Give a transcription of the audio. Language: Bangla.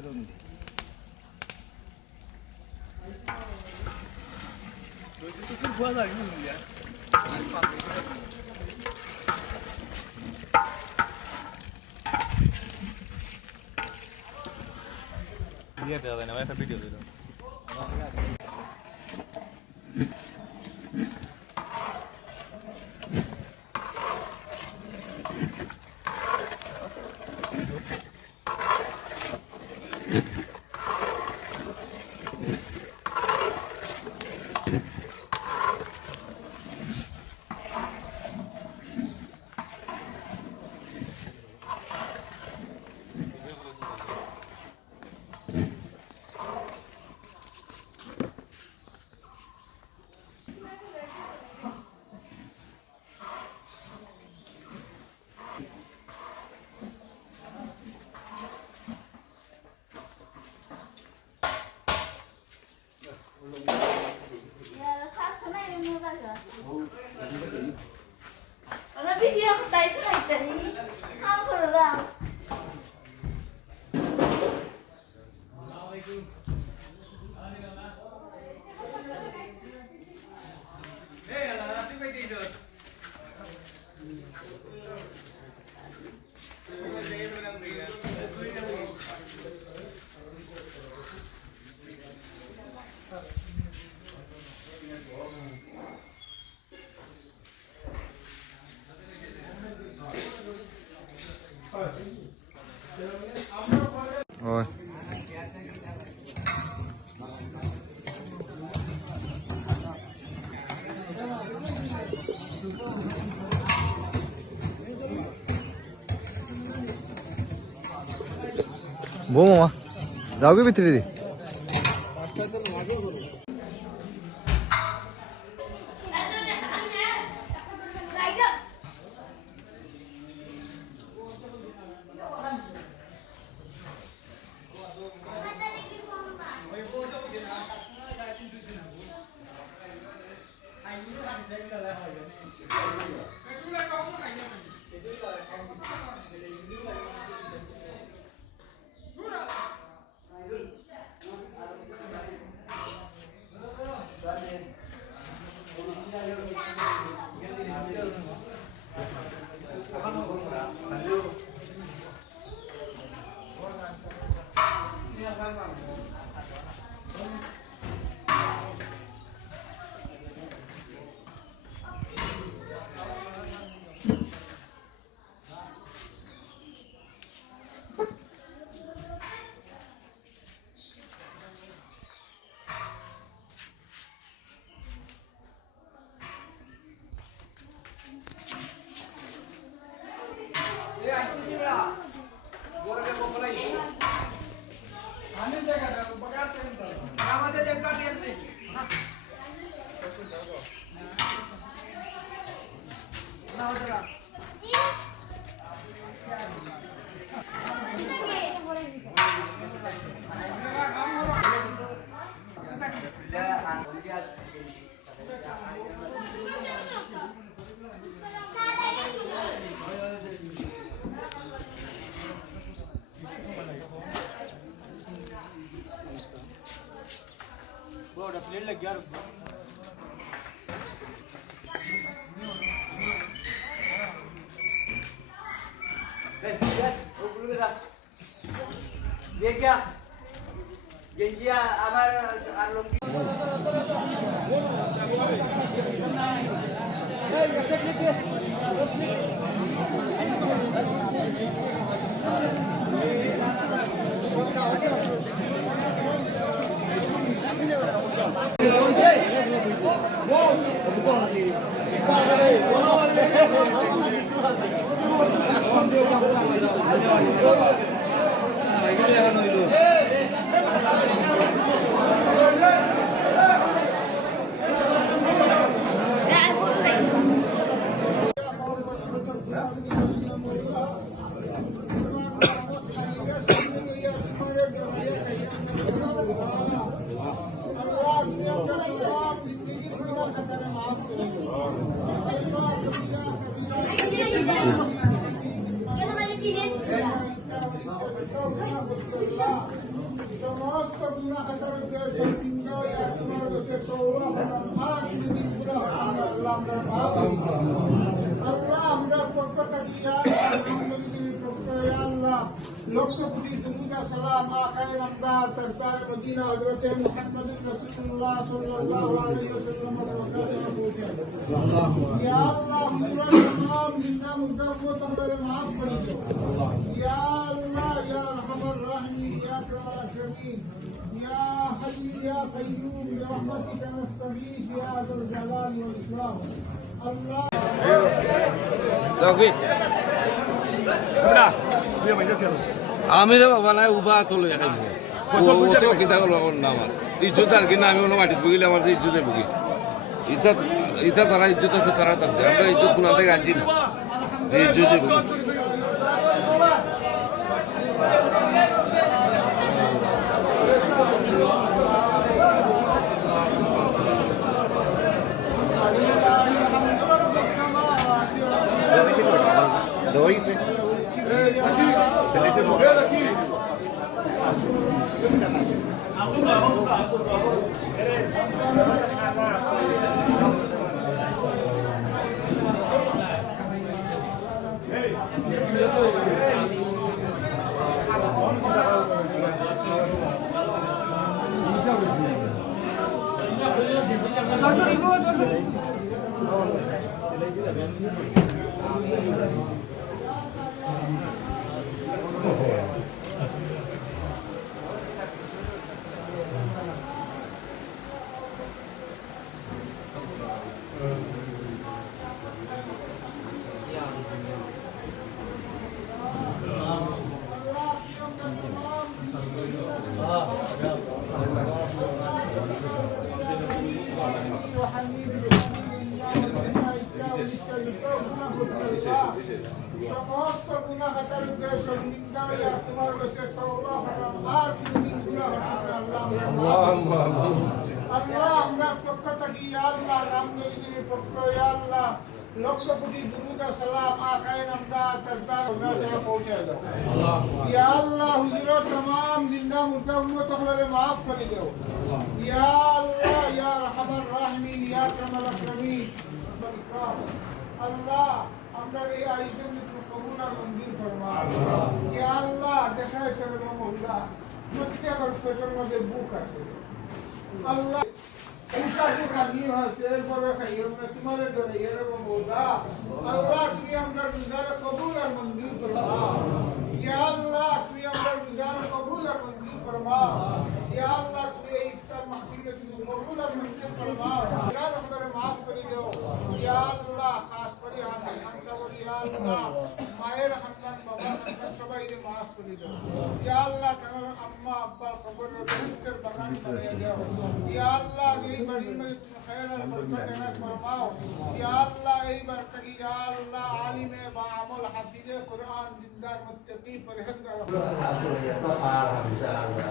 들었는데. 너희들 또 구하나 알고 있는데. Iya, ada namanya video dulu. Karena video kita itu naik dari kampung lah. Rồi. 뭐 먹어? 라구 비트리. udah plate lagi यार ये क्या गेंजिया हमारे आलोकी Jangan lagi সমস্ত গুনাহ খাতাকে সর্বনিম্ন তোমার কাছে তওবা করলাম মাফ করে গুনাহ আল্লাহ আমরা মাফ আল্লাহ আমরা পক্ষ থেকে আল্লাহ লক্ষ কোটি দুরুদ সালাম আকায়ে নামদার তাজদার মদিনা হযরত মুহাম্মদ রাসূলুল্লাহ সাল্লাল্লাহু আলাইহি ওয়াসাল্লাম ইয়া আল্লাহ হুজুর तमाम জিন্না মুর্দা তোমাদের maaf করে দাও ইয়া আল্লাহ ইয়া রহমান রহিম ইয়া আকরাম আল-আকরামিন ইয়া হায়্যু ইয়া কাইয়্যুম বিরহমাতিকা নাস্তাগীথ ইয়া যাল জালাল ওয়াল ইকরাম আল্লাহ রাখবি আমরা তুই মাইজা ছিল আমি রে বাবা নাই উবা তোলে খাইব ও তো কিতা হলো না আমার ইজ্জত আর কিনা আমি হলো মাটিত বুগিলে আমার যে ইজ্জতের বুগি ইতা ইতা তারা ইজ্জত আছে তারা থাকবে আমরা ইজ্জত গুণা থেকে আনছি না যে ইজ্জতের বুগি সমস্ত গুনাহ খাতাকে সর্বনিম্ন তোমার কাছে তওবা করলাম মাফ করে গুনাহ আল্লাহ আল্লাহ আমরা পক্ষ থেকে ইয়া আল্লাহ নাম নবীর পক্ষ ইয়া আল্লাহ লক্ষ কোটি দুরুদ সালাম আকায়ে নামদার তাজদার ওনাদের পৌঁছে দাও ইয়া আল্লাহ হুজুর तमाम জিন্না মুর্দা উম্মত হলরে maaf করে দাও ইয়া আল্লাহ ইয়া রহমান রহিম ইয়া আকরাম আল-আকরামিন আল্লাহ আমরা এই আয়োজন কবুল আর মঞ্জুর ফরমা ইয়া আল্লাহ দেখায় সরব মওলা প্রত্যেকের পেটের মধ্যে বুক আছে আল্লাহ ইনশাআল্লাহ খালি হয়েছে এরপরে খাইয়ে মানে তোমার ডরে এরকম মওলা আল্লাহ তুমি আমরা রোজার কবুল আর মঞ্জুর ফরমা ইয়া আল্লাহ তুমি আমরা রোজার কবুল আর মঞ্জুর ফরমা ইয়া আল্লাহ তুমি এই ইফতার মাহফিলে তুমি কবুল আর মঞ্জুর ফরমা ইয়া আমরা maaf করে দাও ইয়া আল্লাহ খাস করে হামসাবর ইয়া আল্লাহ মায়ের হান্নান বাবার হান্নান সবাইকে maaf করে দাও ইয়া আল্লাহ তোমার আম্মা আব্বার কবরের রহমতের বাগান বানিয়ে দাও ইয়া আল্লাহ এই বাড়ির মধ্যে তুমি খায়ের আর বরকত এনায়েত ফরমাও ইয়া আল্লাহ এই বারকত ইয়া আল্লাহ আলিমে বা আমল হাফিজে কুরআন দিনদার মুত্তাকি পরহেজগার তো আর ইনশাআল্লাহ